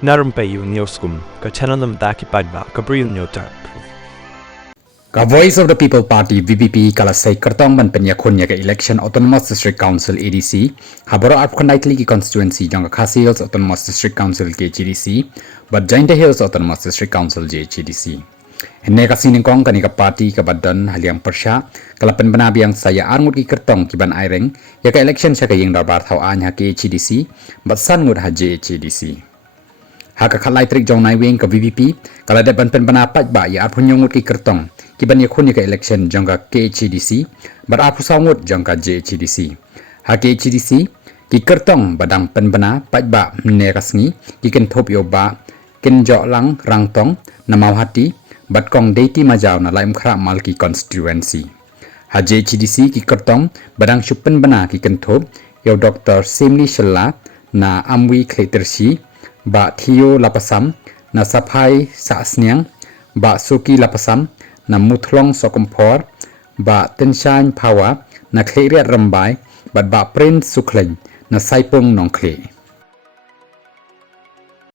Na Rympei U channel paidbah Bri U Hynñiewtrep. Ka Voice of the People Party VPP kala say kyrtong man penyakun ya election Autonomous District Council ADC habaro arpkhandaitli ki constituency jong Khasi Hills Autonomous District Council KHADC but Bynta Hills Autonomous District Council JHADC. Henne kasing kong kani ka party ka badan haliang persya kala penbenabiang saya arngut ki kyrtong ki ban aireng ya ka election sa kayeng darbar thau an ha KHADC but san ngut ha JHADC. Haka khalai trik jong nai wing ka VPP kala de ban penbena paidbah ya arpunnyongut ki kyrtong ki ban yakun ya ka election jong ka KHADC but arpusangut jong ka JHADC. Ha KHADC ki kyrtong badang penbena paidbah ne kasngi ki ken thop yo ba ken jo lang rangtong na mauhati bat kong deiti majau na laim khra mal ki konstitwensi. Ha JHADC ki kyrtong badang supen bena ki ken thop yo Dr. Semli Shella na amwi kletersi ba Theo lapasam na sapai sa asnyang ba suki lapasam na muthlong sokompor ba tenshan pawa na khleria rambai ba prince sukleng na saipong nongkle.